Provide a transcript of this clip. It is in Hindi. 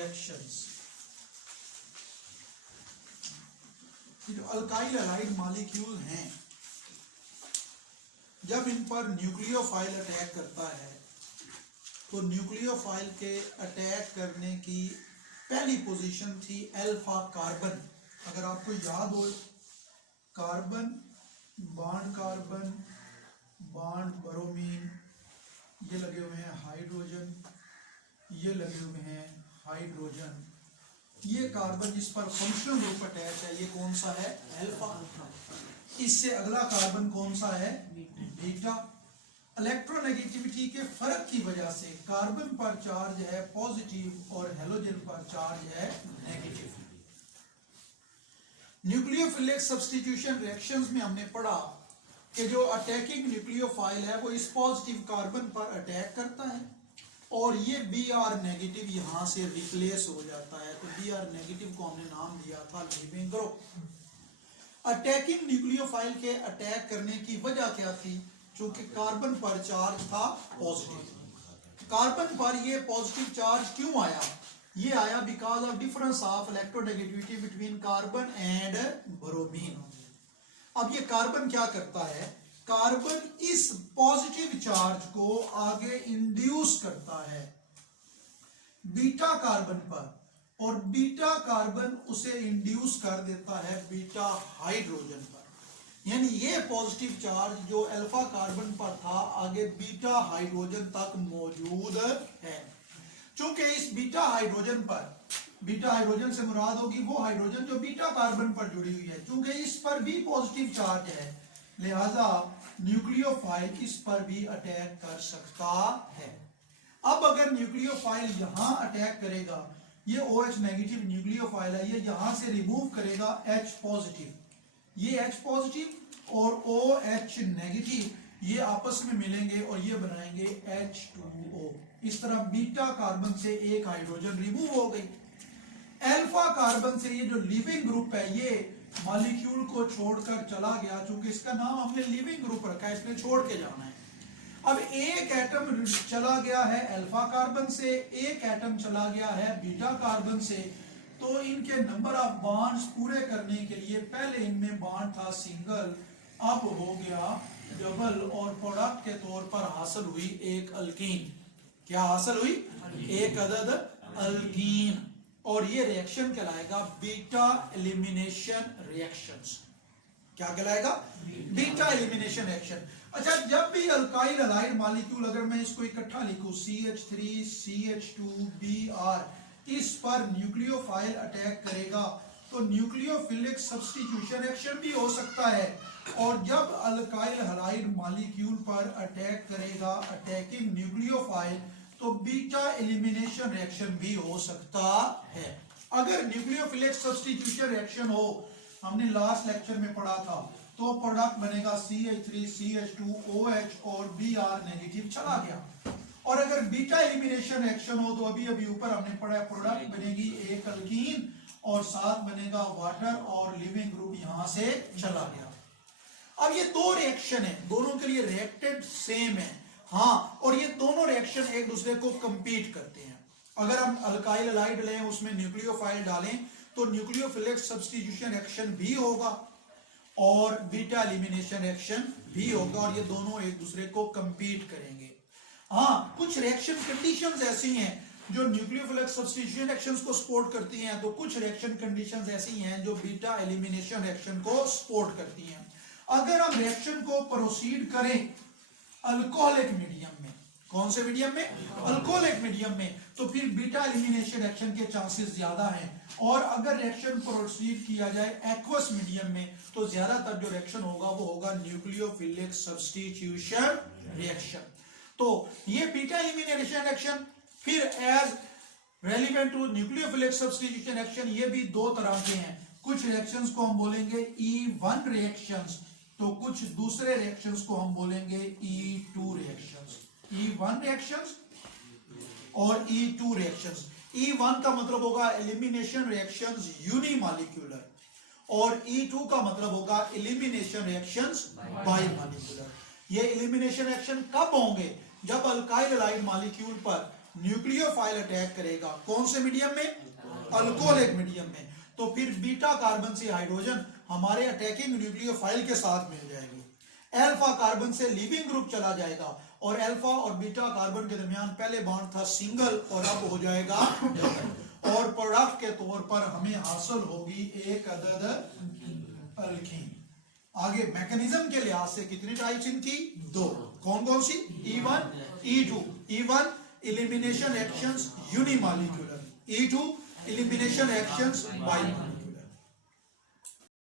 रिएक्शंस। जो अल्काइल हैलाइड मॉलिक्यूल हैं, जब इन पर न्यूक्लियोफाइल अटैक करता है तो न्यूक्लियोफाइल के अटैक करने की पहली पोजीशन थी अल्फा कार्बन। अगर आपको याद हो, कार्बन बॉन्ड ब्रोमीन, ये लगे हुए हैं हाइड्रोजन, ये लगे हुए हैं हाइड्रोजन। ये कार्बन जिस पर फंक्शनल ग्रुप अटैच है, ये कौन सा है? अल्फा। इससे अगला कार्बन कौन सा है? बीटा। इलेक्ट्रोनेगेटिविटी के फर्क की वजह से कार्बन पर चार्ज है पॉजिटिव और हेलोजन पर चार्ज है नेगेटिव। न्यूक्लियोफिलिक सब्स्टिट्यूशन रिएक्शंस में हमने पढ़ा कि जो अटैकिंग न्यूक्लियोफाइल है वो इस पॉजिटिव कार्बन पर अटैक करता है और ये Br नेगेटिव यहां से रिप्लेस हो जाता है। तो Br नेगेटिव को हमने नाम दिया था लीविंग ग्रुप। अटैकिंग न्यूक्लियोफाइल के अटैक करने की वजह क्या थी? क्योंकि कार्बन पर चार्ज था पॉजिटिव। कार्बन पर ये पॉजिटिव चार्ज क्यों आया? ये आया because of difference of electronegativity between carbon and bromine. अब ये कार्बन क्या करता है? कार्बन इस पॉजिटिव चार्ज को आगे इंड्यूस करता है बीटा कार्बन पर, और बीटा कार्बन उसे इंड्यूस कर देता है बीटा हाइड्रोजन पर। यानी ये पॉजिटिव चार्ज जो अल्फा कार्बन पर था आगे बीटा हाइड्रोजन तक मौजूद है। क्योंकि इस बीटा हाइड्रोजन पर, बीटा हाइड्रोजन से मुराद होगी वो हाइड्रोजन जो बीटा कार्बन पर जुड़ी हुई है, क्योंकि इस पर भी पॉजिटिव चार्ज है, लिहाजा न्यूक्लियोफाइल इस पर भी अटैक कर सकता है। अब अगर न्यूक्लियोफाइल यहां अटैक करेगा, ये OH नेगेटिव न्यूक्लियोफाइल है, ये यहां से रिमूव करेगा H पॉजिटिव, ये H पॉजिटिव और OH नेगेटिव ये आपस में मिलेंगे और ये बनाएंगे H2O। इस तरह बीटा कार्बन से एक हाइड्रोजन रिमूव हो गई। अल्फा कार्बन से ये जो लिविंग ग्रुप है ये मॉलिक्यूल को छोड़कर चला गया, चूंकि इसका नाम हमने लिविंग ग्रुप रखा है, इसने छोड़ के जाना है। अब एक एटम चला गया है अल्फा कार्बन से, एक एटम चला गया है बीटा कार्बन से, तो इनके नंबर ऑफ बॉन्ड्स पूरे करने के लिए पहले इनमें बॉन्ड था सिंगल, अब हो गया डबल, और प्रोडक्ट के तौर पर हासिल हुई एक अल्कीन। क्या हासिल हुई? एक अदद अल्कीन। और ये रिएक्शन कहलाएगा बीटा एलिमिनेशन रिएक्शंस। क्या कहलाएगा? Beta elimination reaction. अच्छा, जब भी अल्काइल हैलाइड मॉलिक्यूल, अगर मैं इसको इकट्ठा लिखूं CH3 CH2 Br, इस पर न्यूक्लियोफाइल अटैक करेगा तो न्यूक्लियोफिलिक सब्स्टिट्यूशन रिएक्शन भी हो सकता है। और जब अल्काइल हैलाइड मॉलिक्यूल पर अटैक करेगा अटैकिंग न्यूक्लियोफाइल तो बीटा एलिमिनेशन रिएक्शन भी हो सकता है। अगर न्यूक्लियोफिलिक सब्स्टिट्यूशन रिएक्शन हो, हमने लास्ट लेक्चर में पढ़ा था, तो प्रोडक्ट बनेगा CH3 CH2 OH और Br नेगेटिव चला गया। और अगर बीटा एलिमिनेशन रिएक्शन हो तो अभी ऊपर हमने पढ़ा है प्रोडक्ट बनेगी एक अल्कीन और साथ बनेगा वाटर और लिविंग ग्रुप यहां से चला गया। अब ये दो रिएक्शन है, दोनों के लिए रिएक्टेंट सेम है, हाँ, और ये दोनों रिएक्शन एक दूसरे को कंपीट करते हैं। अगर हम अल्काइल हैलाइड लें, उसमें न्यूक्लियोफाइल डालें तो न्यूक्लियोफिलिक सब्स्टिट्यूशन रिएक्शन भी होगा और बीटा एलिमिनेशन रिएक्शन भी होगा, और ये दोनों एक दूसरे को कंपीट करेंगे। हाँ, कुछ रिएक्शन कंडीशंस ऐसी हैं जो न्यूक्लियोफिलिक सब्स्टिट्यूशन रिएक्शंस को सपोर्ट करती हैं, तो कुछ रिएक्शन कंडीशंस ऐसी हैं जो बीटा एलिमिनेशन रिएक्शन को सपोर्ट करती हैं। अगर हम रिएक्शन को प्रोसीड करें अल्कोहलिक मीडियम में, कौन से मीडियम में? अल्कोहलिक मीडियम में, तो फिर बीटा एलिमिनेशन रिएक्शन के चांसेस ज्यादा हैं। और अगर रिएक्शन प्रोसीड किया जाए एक्वस मीडियम में तो ज्यादातर जो रिएक्शन होगा वो होगा न्यूक्लियोफिलिक सब्स्टिट्यूशन रिएक्शन। तो ये बीटा एलिमिनेशन रिएक्शन फिर as relevant to nucleophilic substitution reaction, ये भी दो तरह के हैं। कुछ रिएक्शंस को हम बोलेंगे E1 रिएक्शंस, तो कुछ दूसरे रिएक्शंस को हम बोलेंगे E2 रिएक्शंस। E1 रिएक्शंस और E2 रिएक्शंस। E1 का मतलब होगा एलिमिनेशन रिएक्शंस यूनिमॉलिक्यूलर और E2 का मतलब होगा एलिमिनेशन रिएक्शंस बाइमॉलिक्यूलर। ये एलिमिनेशन रिएक्शन कब होंगे? जब अल्काइल हैलाइड मॉलिक्यूल पर न्यूक्लियोफाइल अटैक करेगा कौन से मीडियम में, अल्कोहलिक मीडियम में, तो फिर बीटा कार्बन से हाइड्रोजन हमारे अटैकिंग न्यूक्लियोफाइल के साथ मिल जाएगी। अल्फा कार्बन से लीविंग ग्रुप चला जाएगा और अल्फा और बीटा कार्बन के दरमियान पहले बॉन्ड था सिंगल और अब हो जाएगा डबल, और प्रोडक्ट के तौर पर हमें हासिल होगी एक अदद अल्कीन। आगे मैकेनिज्म के लिहाज से कितनी टाइप्स इनकी, दो, कौन कौन सी, E1 E2। E1 elimination actions unimolecular, E2 elimination actions बाइमॉलिक्यूलर।